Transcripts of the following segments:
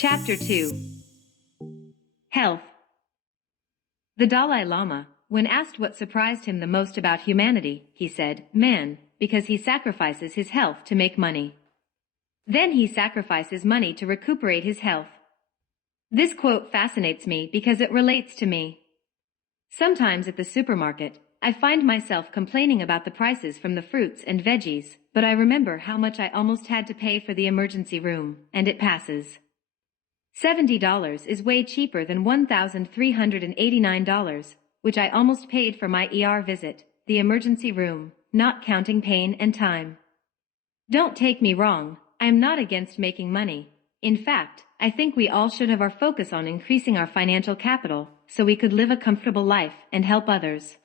Chapter 2. Health. The Dalai Lama, when asked what surprised him the most about humanity, he said, "Man, because he sacrifices his health to make money. Then he sacrifices money to recuperate his health." This quote fascinates me because it relates to me. Sometimes at the supermarket, I find myself complaining about the prices from the fruits and veggies, but I remember how much I almost had to pay for the emergency room, and it passes. $70 is way cheaper than $1,389, which I almost paid for my ER visit, the emergency room, not counting pain and time. Don't take me wrong, I am not against making money. In fact, I think we all should have our focus on increasing our financial capital so we could live a comfortable life and help others.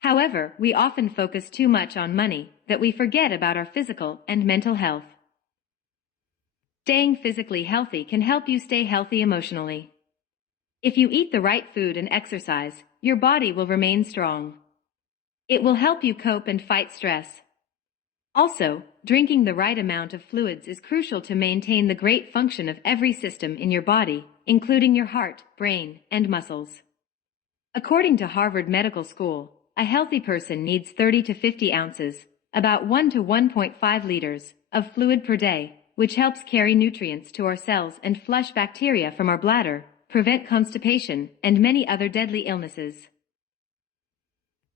However, we often focus too much on money that we forget about our physical and mental health. Staying physically healthy can help you stay healthy emotionally. If you eat the right food and exercise, your body will remain strong. It will help you cope and fight stress. Also, drinking the right amount of fluids is crucial to maintain the great function of every system in your body, including your heart, brain, and muscles. According to Harvard Medical School, a healthy person needs 30 to 50 ounces, about 1 to 1.5 liters, of fluid per day, which helps carry nutrients to our cells and flush bacteria from our bladder, prevent constipation, and many other deadly illnesses.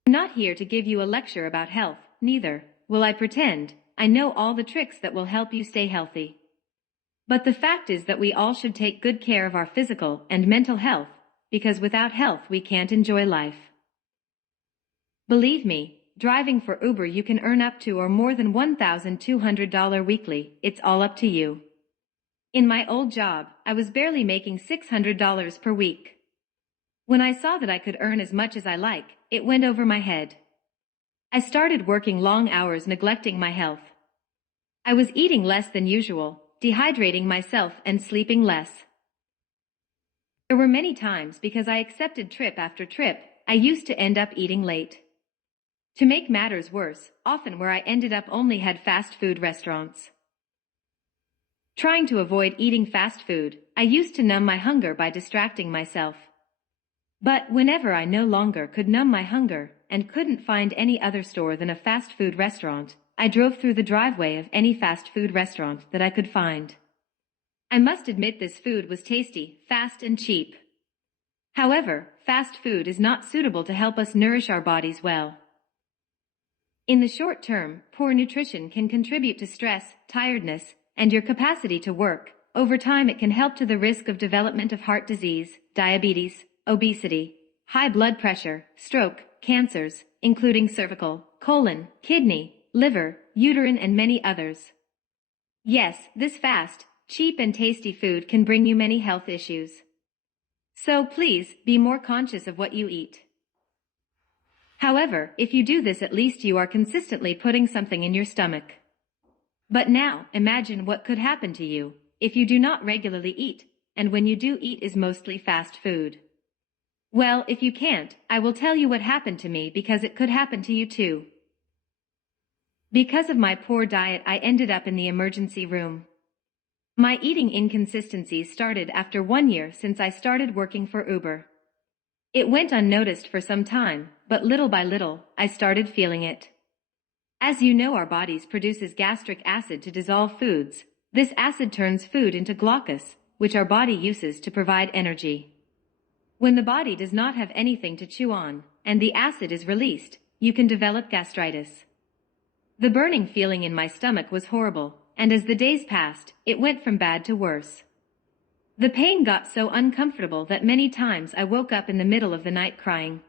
I'm not here to give you a lecture about health, neither will I pretend I know all the tricks that will help you stay healthy. But the fact is that we all should take good care of our physical and mental health, because without health we can't enjoy life. Believe me, driving for Uber you can earn up to or more than $1,200 weekly, it's all up to you. In my old job, I was barely making $600 per week. When I saw that I could earn as much as I like, it went over my head. I started working long hours neglecting my health. I was eating less than usual, dehydrating myself and sleeping less. There were many times because I accepted trip after trip, I used to end up eating late. To make matters worse, often where I ended up only had fast food restaurants. Trying to avoid eating fast food, I used to numb my hunger by distracting myself. But whenever I no longer could numb my hunger, and couldn't find any other store than a fast food restaurant, I drove through the driveway of any fast food restaurant that I could find. I must admit this food was tasty, fast and cheap. However, fast food is not suitable to help us nourish our bodies well. In the short term, poor nutrition can contribute to stress, tiredness, and your capacity to work. Over time it can help to the risk of development of heart disease, diabetes, obesity, high blood pressure, stroke, cancers, including cervical, colon, kidney, liver, uterine and many others. Yes, this fast, cheap and tasty food can bring you many health issues. So please, be more conscious of what you eat. However, if you do this at least you are consistently putting something in your stomach. But now, imagine what could happen to you if you do not regularly eat, and when you do eat is mostly fast food. Well, if you can't, I will tell you what happened to me because it could happen to you too. Because of my poor diet I ended up in the emergency room. My eating inconsistencies started after 1 year since I started working for Uber. It went unnoticed for some time, but little by little, I started feeling it. As you know, our bodies produces gastric acid to dissolve foods. This acid turns food into glucose, which our body uses to provide energy. When the body does not have anything to chew on, and the acid is released, you can develop gastritis. The burning feeling in my stomach was horrible, and as the days passed, it went from bad to worse. The pain got so uncomfortable that many times I woke up in the middle of the night crying.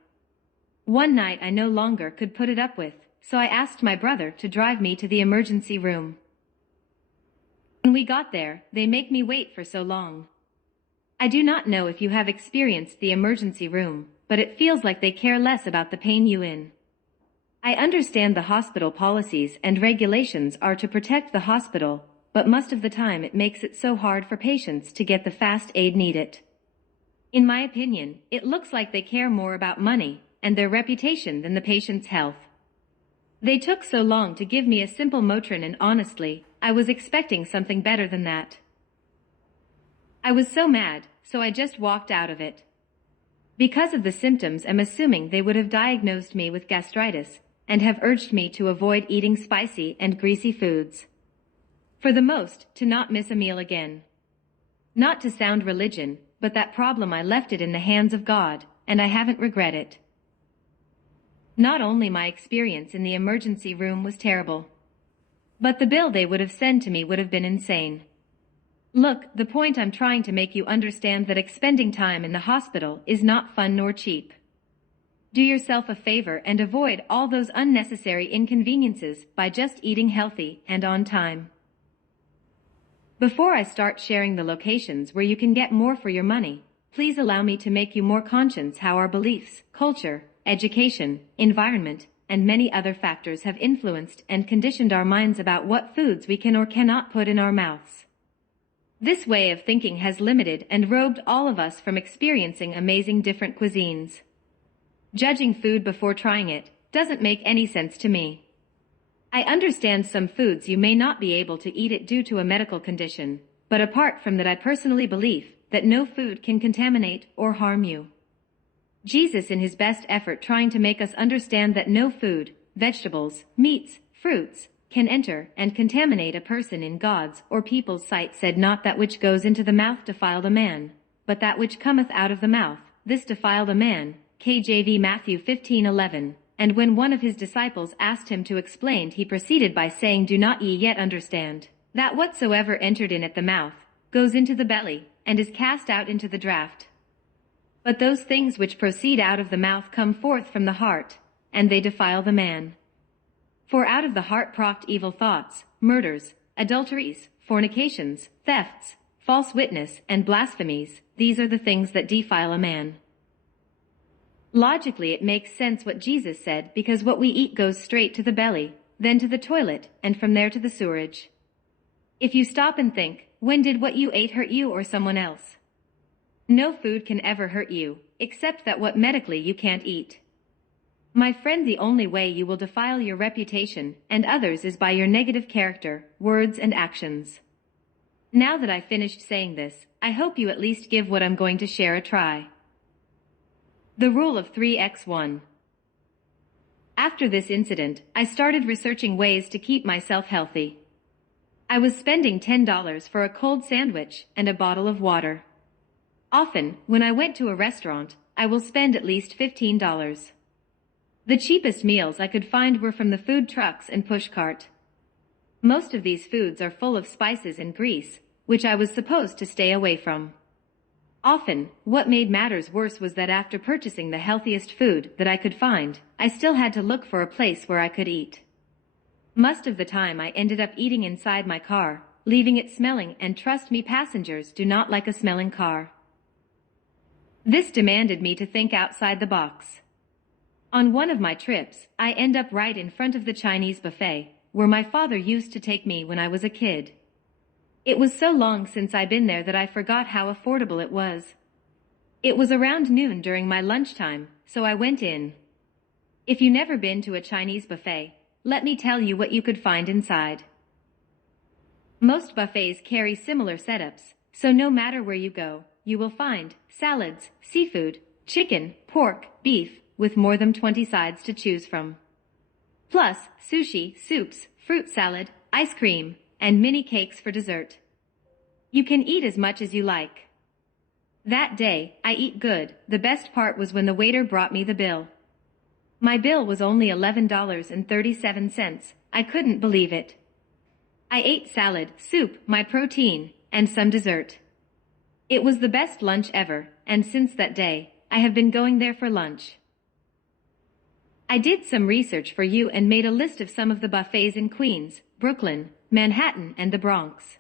One night I no longer could put it up with, so I asked my brother to drive me to the emergency room. When we got there, they make me wait for so long. I do not know if you have experienced the emergency room, but it feels like they care less about the pain you in. I understand the hospital policies and regulations are to protect the hospital, but most of the time it makes it so hard for patients to get the fast aid needed. In my opinion, it looks like they care more about money and their reputation than the patient's health. They took so long to give me a simple Motrin and honestly, I was expecting something better than that. I was so mad, so I just walked out of it. Because of the symptoms, I'm assuming they would have diagnosed me with gastritis and have urged me to avoid eating spicy and greasy foods. For the most, to not miss a meal again. Not to sound religion, but that problem I left it in the hands of God, and I haven't regret it. Not only my experience in the emergency room was terrible, but the bill they would have sent to me would have been insane. Look, the point I'm trying to make you understand that expending time in the hospital is not fun nor cheap. Do yourself a favor and avoid all those unnecessary inconveniences by just eating healthy and on time. Before I start sharing the locations where you can get more for your money, please allow me to make you more conscious how our beliefs, culture, education, environment, and many other factors have influenced and conditioned our minds about what foods we can or cannot put in our mouths. This way of thinking has limited and robbed all of us from experiencing amazing different cuisines. Judging food before trying it doesn't make any sense to me. I understand some foods you may not be able to eat it due to a medical condition, but apart from that I personally believe that no food can contaminate or harm you. Jesus in his best effort trying to make us understand that no food, vegetables, meats, fruits, can enter and contaminate a person in God's or people's sight said not that which goes into the mouth defiled a man, but that which cometh out of the mouth, this defiled a man, KJV Matthew 15:11. And when one of his disciples asked him to explain, he proceeded by saying, Do not ye yet understand, that whatsoever entered in at the mouth, goes into the belly, and is cast out into the draught? But those things which proceed out of the mouth come forth from the heart, and they defile the man. For out of the heart proceed evil thoughts, murders, adulteries, fornications, thefts, false witness, and blasphemies. These are the things that defile a man. Logically it makes sense what Jesus said, because what we eat goes straight to the belly, then to the toilet, and from there to the sewerage. If you stop and think, when did what you ate hurt you or someone else? No food can ever hurt you, except that what medically you can't eat. My friend, the only way you will defile your reputation and others is by your negative character, words, and actions. Now that I've finished saying this, I hope you at least give what I'm going to share a try. The rule of 3x1. After this incident, I started researching ways to keep myself healthy. I was spending $10 for a cold sandwich and a bottle of water. Often, when I went to a restaurant, I will spend at least $15. The cheapest meals I could find were from the food trucks and push cart. Most of these foods are full of spices and grease, which I was supposed to stay away from. Often, what made matters worse was that after purchasing the healthiest food that I could find, I still had to look for a place where I could eat. Most of the time I ended up eating inside my car, leaving it smelling, and trust me, passengers do not like a smelling car. This demanded me to think outside the box. On one of my trips, I end up right in front of the Chinese buffet, where my father used to take me when I was a kid. It was so long since I'd been there that I forgot how affordable it was. It was around noon during my lunchtime, so I went in. If you've never been to a Chinese buffet, let me tell you what you could find inside. Most buffets carry similar setups, so no matter where you go, you will find salads, seafood, chicken, pork, beef, with more than 20 sides to choose from. Plus, sushi, soups, fruit salad, ice cream, and mini cakes for dessert. You can eat as much as you like. That day, I eat good. The best part was when the waiter brought me the bill. My bill was only $11.37. I couldn't believe it. I ate salad, soup, my protein, and some dessert. It was the best lunch ever, and since that day, I have been going there for lunch. I did some research for you and made a list of some of the buffets in Queens, Brooklyn, Manhattan, and the Bronx.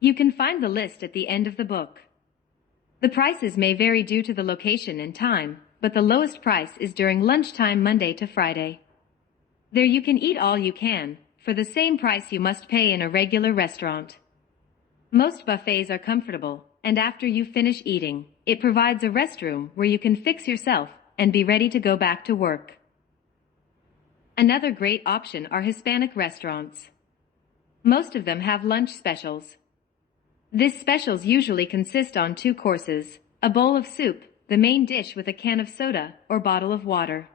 You can find the list at the end of the book. The prices may vary due to the location and time, but the lowest price is during lunchtime Monday to Friday. There you can eat all you can, for the same price you must pay in a regular restaurant. Most buffets are comfortable, and after you finish eating, it provides a restroom where you can fix yourself and be ready to go back to work. Another great option are Hispanic restaurants. Most of them have lunch specials. This specials usually consist on 2 courses, a bowl of soup, the main dish with a can of soda or bottle of water.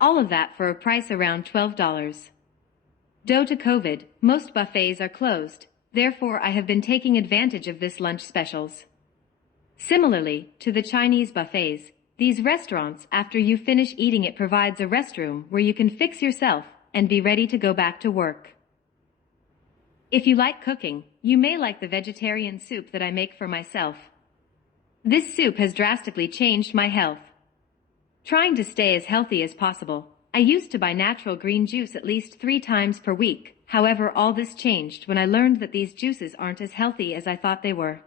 All of that for a price around $12. Due to COVID, most buffets are closed, therefore I have been taking advantage of this lunch specials. Similarly to the Chinese buffets, these restaurants after you finish eating it provides a restroom where you can fix yourself and be ready to go back to work. If you like cooking, you may like the vegetarian soup that I make for myself. This soup has drastically changed my health. Trying to stay as healthy as possible, I used to buy natural green juice at least 3 times per week. However, all this changed when I learned that these juices aren't as healthy as I thought they were.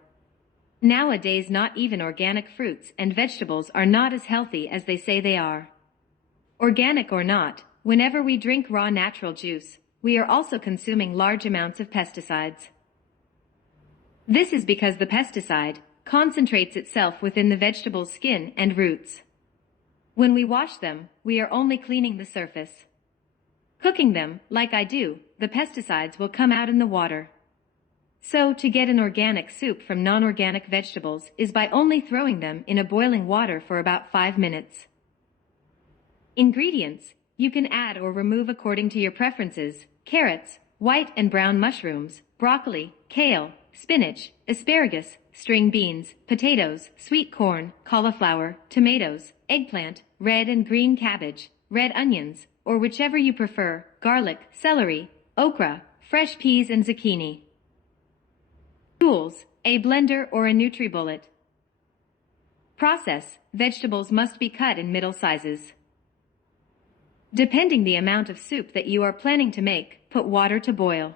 Nowadays, not even organic fruits and vegetables are not as healthy as they say they are. Organic or not, whenever we drink raw natural juice, we are also consuming large amounts of pesticides. This is because the pesticide concentrates itself within the vegetable's skin and roots. When we wash them, we are only cleaning the surface. Cooking them, like I do, the pesticides will come out in the water. So, to get an organic soup from non-organic vegetables is by only throwing them in a boiling water for about 5 minutes. Ingredients: you can add or remove according to your preferences: carrots, white and brown mushrooms, broccoli, kale, spinach, asparagus, string beans, potatoes, sweet corn, cauliflower, tomatoes, eggplant, red and green cabbage, red onions, or whichever you prefer, garlic, celery, okra, fresh peas and zucchini. Tools: a blender or a NutriBullet. Process: vegetables must be cut in middle sizes. Depending the amount of soup that you are planning to make, put water to boil.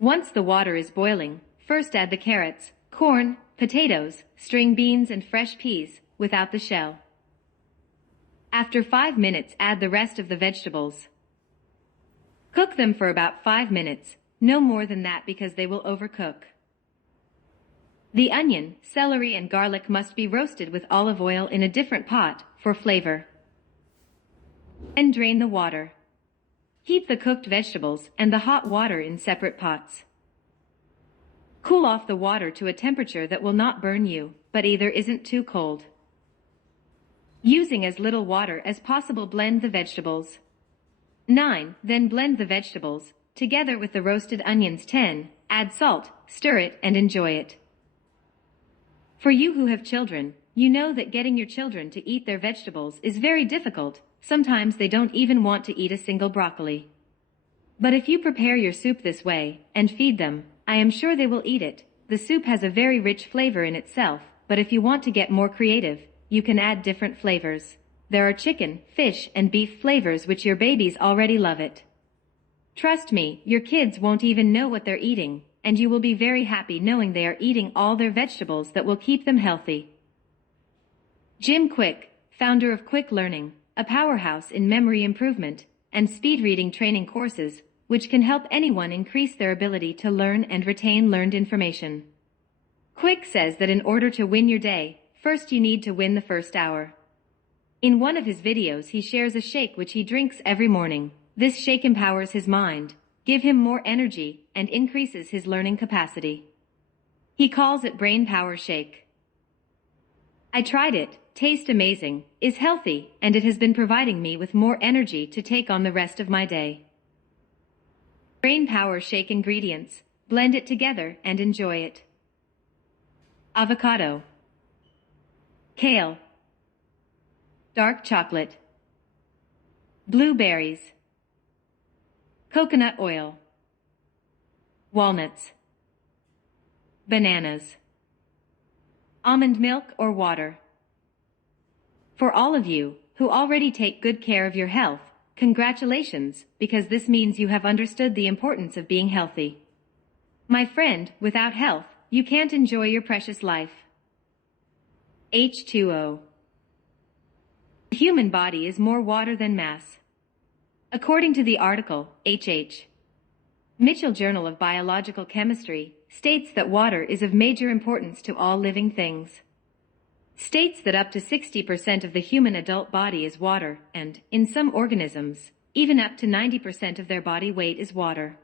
Once the water is boiling, first add the carrots, corn, potatoes, string beans and fresh peas, without the shell. After 5 minutes, add the rest of the vegetables. Cook them for about 5 minutes, no more than that because they will overcook. The onion, celery and garlic must be roasted with olive oil in a different pot for flavor. Then drain the water. Keep the cooked vegetables and the hot water in separate pots. Cool off the water to a temperature that will not burn you, but either isn't too cold. Using as little water as possible, blend the vegetables. 9. Then blend the vegetables, together with the roasted onions. 10. Add salt, stir it and enjoy it. For you who have children, you know that getting your children to eat their vegetables is very difficult. Sometimes they don't even want to eat a single broccoli. But if you prepare your soup this way and feed them, I am sure they will eat it. The soup has a very rich flavor in itself, but if you want to get more creative, you can add different flavors. There are chicken, fish, and beef flavors which your babies already love it. Trust me, your kids won't even know what they're eating, and you will be very happy knowing they are eating all their vegetables that will keep them healthy. Jim Quick, founder of Quick Learning, a powerhouse in memory improvement and speed reading training courses, which can help anyone increase their ability to learn and retain learned information. Quick says that in order to win your day, first you need to win the first hour. In one of his videos, he shares a shake which he drinks every morning. This shake empowers his mind, gives him more energy, and increases his learning capacity. He calls it Brain Power Shake. I tried it. Tastes amazing, is healthy, and it has been providing me with more energy to take on the rest of my day. Brain Power Shake ingredients: blend it together and enjoy it. Avocado, kale, dark chocolate, blueberries, coconut oil, walnuts, bananas, almond milk or water. For all of you who already take good care of your health, congratulations, because this means you have understood the importance of being healthy. My friend, without health, you can't enjoy your precious life. H2O. The human body is more water than mass. According to the article, H.H. Mitchell Journal of Biological Chemistry, states that water is of major importance to all living things. States that up to 60% of the human adult body is water, and, in some organisms, even up to 90% of their body weight is water.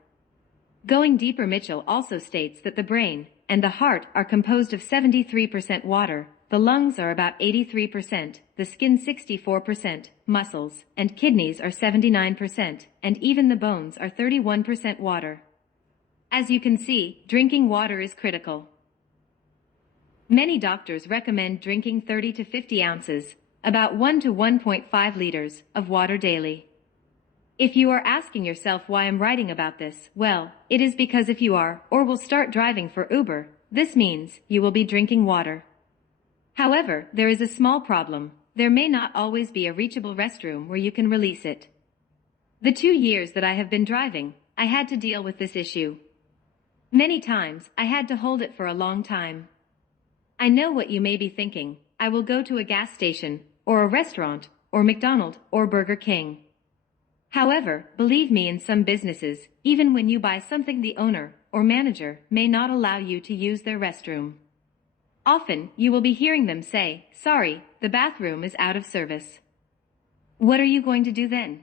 Going deeper, Mitchell also states that the brain and the heart are composed of 73% water, the lungs are about 83%, the skin 64%, muscles and kidneys are 79%, and even the bones are 31% water. As you can see, drinking water is critical. Many doctors recommend drinking 30 to 50 ounces, about 1 to 1.5 liters, of water daily. If you are asking yourself why I'm writing about this, well, it is because if you are, or will start driving for Uber, this means you will be drinking water. However, there is a small problem. There may not always be a reachable restroom where you can release it. The 2 years that I have been driving, I had to deal with this issue. Many times, I had to hold it for a long time. I know what you may be thinking. I will go to a gas station, or a restaurant, or McDonald's, or Burger King. However, believe me, in some businesses, even when you buy something, the owner or manager may not allow you to use their restroom. Often, you will be hearing them say, "Sorry, the bathroom is out of service." What are you going to do then?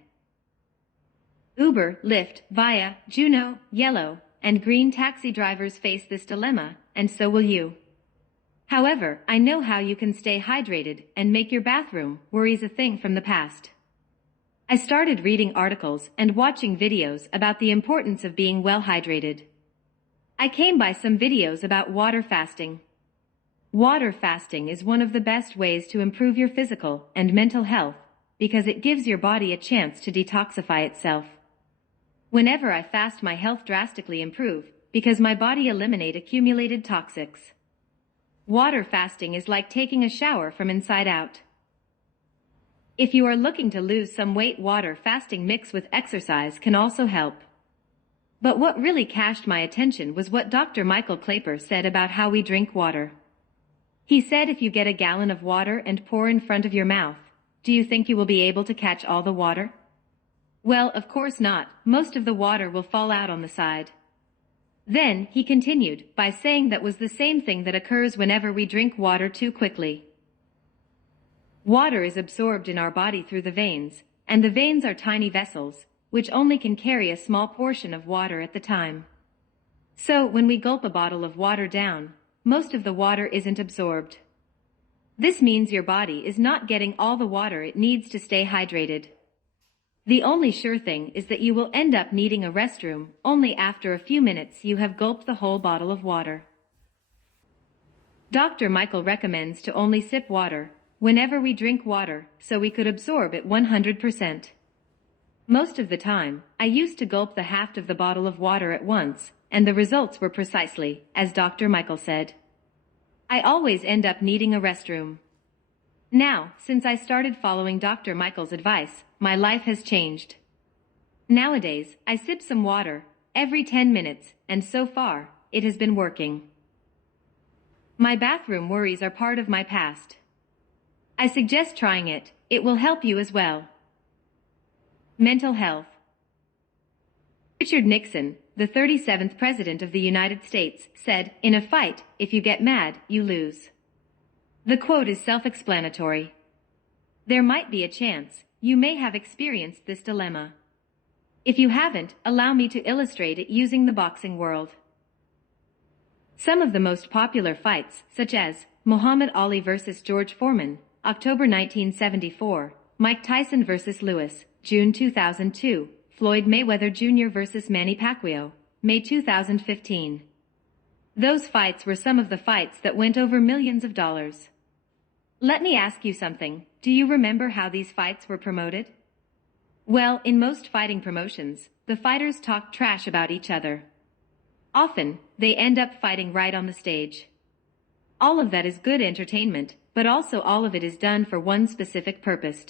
Uber, Lyft, Via, Juno, Yellow, and Green taxi drivers face this dilemma, and so will you. However, I know how you can stay hydrated and make your bathroom worries a thing from the past. I started reading articles and watching videos about the importance of being well hydrated. I came by some videos about water fasting. Water fasting is one of the best ways to improve your physical and mental health because it gives your body a chance to detoxify itself. Whenever I fast, my health drastically improves because my body eliminates accumulated toxics. Water fasting is like taking a shower from inside out. If you are looking to lose some weight, water fasting mixed with exercise can also help. But what really catched my attention was what Dr. Michael Klaper said about how we drink water. He said if you get a gallon of water and pour in front of your mouth, do you think you will be able to catch all the water? Well, of course not. Most of the water will fall out on the side. Then, he continued by saying that was the same thing that occurs whenever we drink water too quickly. Water is absorbed in our body through the veins, and the veins are tiny vessels, which only can carry a small portion of water at the time. So, when we gulp a bottle of water down, most of the water isn't absorbed. This means your body is not getting all the water it needs to stay hydrated. The only sure thing is that you will end up needing a restroom only after a few minutes you have gulped the whole bottle of water. Dr. Michael recommends to only sip water whenever we drink water so we could absorb it 100%. Most of the time, I used to gulp the half of the bottle of water at once, and the results were precisely as Dr. Michael said. I always end up needing a restroom. Now, since I started following Dr. Michael's advice, my life has changed. Nowadays, I sip some water every 10 minutes, and so far, it has been working. My bathroom worries are part of my past. I suggest trying it. It will help you as well. Mental health. Richard Nixon, the 37th President of the United States, said, "In a fight, if you get mad, you lose." The quote is self-explanatory. There might be a chance you may have experienced this dilemma. If you haven't, allow me to illustrate it using the boxing world. Some of the most popular fights, such as Muhammad Ali vs. George Foreman, October 1974, Mike Tyson vs. Lewis, June 2002, Floyd Mayweather Jr. vs. Manny Pacquiao, May 2015. Those fights were some of the fights that went over millions of dollars. Let me ask you something. Do you remember how these fights were promoted? Well, in most fighting promotions, the fighters talk trash about each other. Often, they end up fighting right on the stage. All of that is good entertainment, but also all of it is done for one specific purpose.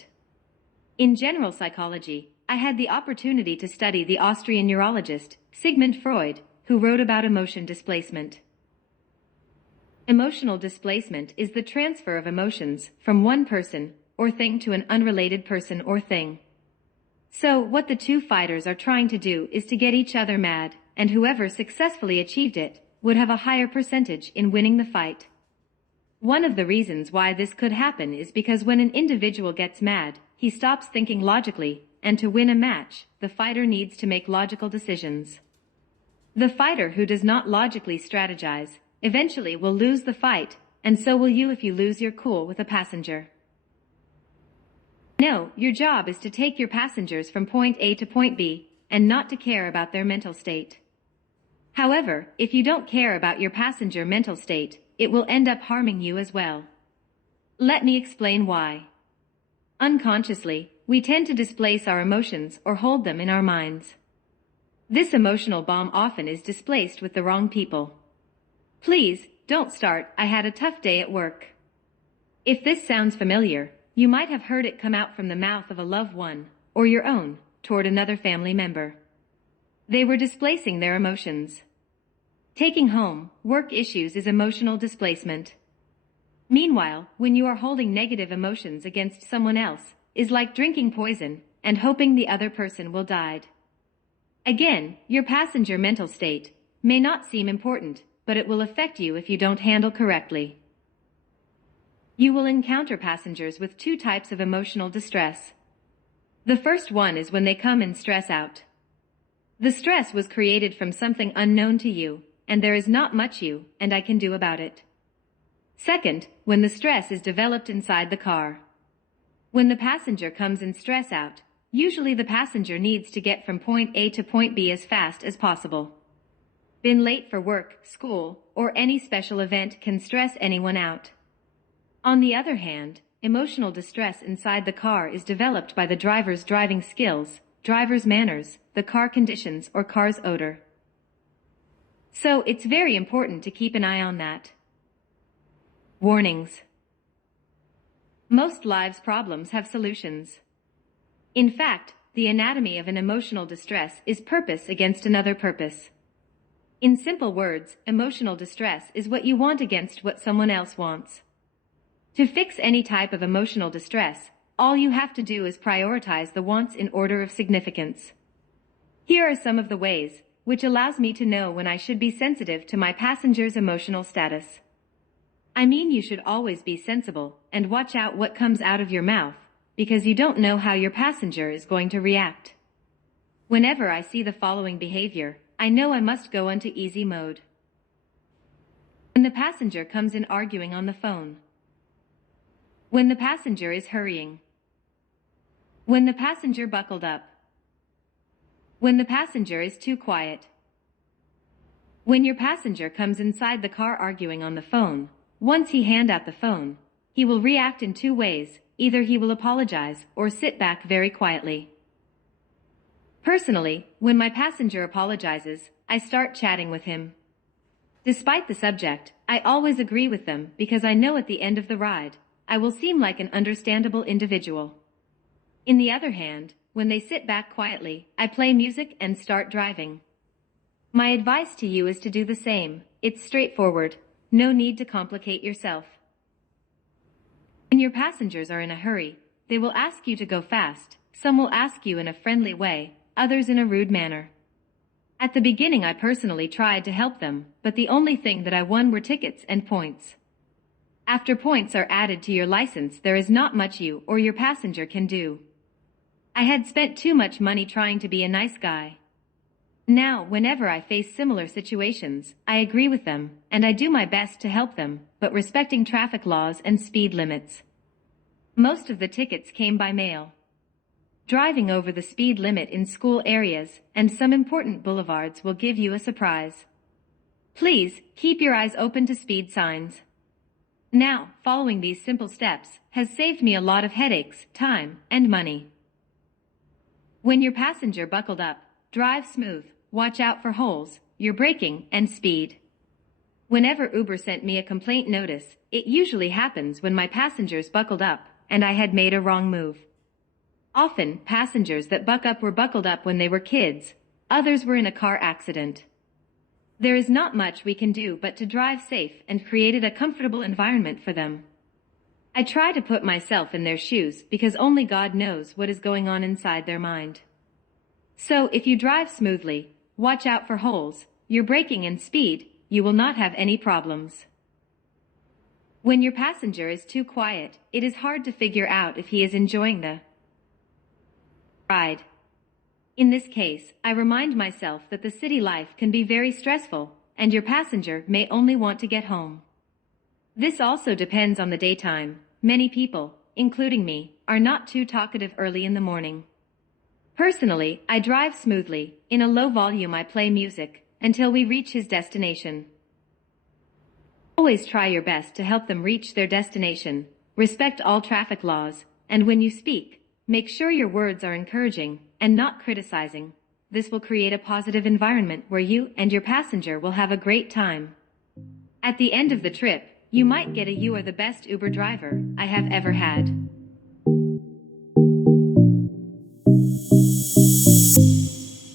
In general psychology, I had the opportunity to study the Austrian neurologist, Sigmund Freud, who wrote about emotion displacement. Emotional displacement is the transfer of emotions from one person or thing to an unrelated person or thing. So, what the two fighters are trying to do is to get each other mad, and whoever successfully achieved it would have a higher percentage in winning the fight. One of the reasons why this could happen is because when an individual gets mad, he stops thinking logically, and to win a match, the fighter needs to make logical decisions. The fighter who does not logically strategize eventually will lose the fight, and so will you if you lose your cool with a passenger. No, your job is to take your passengers from point A to point B, and not to care about their mental state. However, if you don't care about your passenger mental state, it will end up harming you as well. Let me explain why. Unconsciously, we tend to displace our emotions or hold them in our minds. This emotional bomb often is displaced with the wrong people. Please, don't start, "I had a tough day at work." If this sounds familiar, you might have heard it come out from the mouth of a loved one, or your own, toward another family member. They were displacing their emotions. Taking home work issues is emotional displacement. Meanwhile, when you are holding negative emotions against someone else, is like drinking poison and hoping the other person will die. Again, your passenger mental state may not seem important, but it will affect you if you don't handle correctly. You will encounter passengers with two types of emotional distress. The first one is when they come in stress out. The stress was created from something unknown to you, and there is not much you and I can do about it. Second, when the stress is developed inside the car. When the passenger comes in stress out, usually the passenger needs to get from point A to point B as fast as possible. Been late for work, school, or any special event can stress anyone out. On the other hand, emotional distress inside the car is developed by the driver's driving skills, driver's manners, the car conditions, or car's odor. So it's very important to keep an eye on that. Warnings. Most lives' problems have solutions. In fact, the anatomy of an emotional distress is purpose against another purpose. In simple words, emotional distress is what you want against what someone else wants. To fix any type of emotional distress, all you have to do is prioritize the wants in order of significance. Here are some of the ways, which allows me to know when I should be sensitive to my passenger's emotional status. I mean, you should always be sensible and watch out what comes out of your mouth, because you don't know how your passenger is going to react. Whenever I see the following behavior, I know I must go into easy mode. When the passenger comes in arguing on the phone. When the passenger is hurrying. When the passenger buckled up. When the passenger is too quiet. When your passenger comes inside the car arguing on the phone, once he hand out the phone, he will react in two ways. Either he will apologize or sit back very quietly. Personally, when my passenger apologizes, I start chatting with him. Despite the subject, I always agree with them because I know at the end of the ride, I will seem like an understandable individual. In the other hand, when they sit back quietly, I play music and start driving. My advice to you is to do the same. It's straightforward. No need to complicate yourself. When your passengers are in a hurry, they will ask you to go fast. Some will ask you in a friendly way, others in a rude manner. At the beginning I personally tried to help them, but the only thing that I won were tickets and points. After points are added to your license, there is not much you or your passenger can do. I had spent too much money trying to be a nice guy. Now, whenever I face similar situations, I agree with them, and I do my best to help them, but respecting traffic laws and speed limits. Most of the tickets came by mail. Driving over the speed limit in school areas and some important boulevards will give you a surprise. Please, keep your eyes open to speed signs. Now, following these simple steps has saved me a lot of headaches, time, and money. When your passenger buckled up, drive smooth. Watch out for holes, your braking, and speed. Whenever Uber sent me a complaint notice, it usually happens when my passengers buckled up and I had made a wrong move. Often, passengers that buck up were buckled up when they were kids, others were in a car accident. There is not much we can do but to drive safe and created a comfortable environment for them. I try to put myself in their shoes because only God knows what is going on inside their mind. So if you drive smoothly, watch out for holes, your braking and speed, you will not have any problems. When your passenger is too quiet, it is hard to figure out if he is enjoying the ride. In this case, I remind myself that the city life can be very stressful, and your passenger may only want to get home. This also depends on the daytime. Many people, including me, are not too talkative early in the morning. Personally, I drive smoothly. In a low volume I play music, until we reach his destination. Always try your best to help them reach their destination. Respect all traffic laws, and when you speak, make sure your words are encouraging and not criticizing. This will create a positive environment where you and your passenger will have a great time. At the end of the trip, you might get a "You are the best Uber driver I have ever had."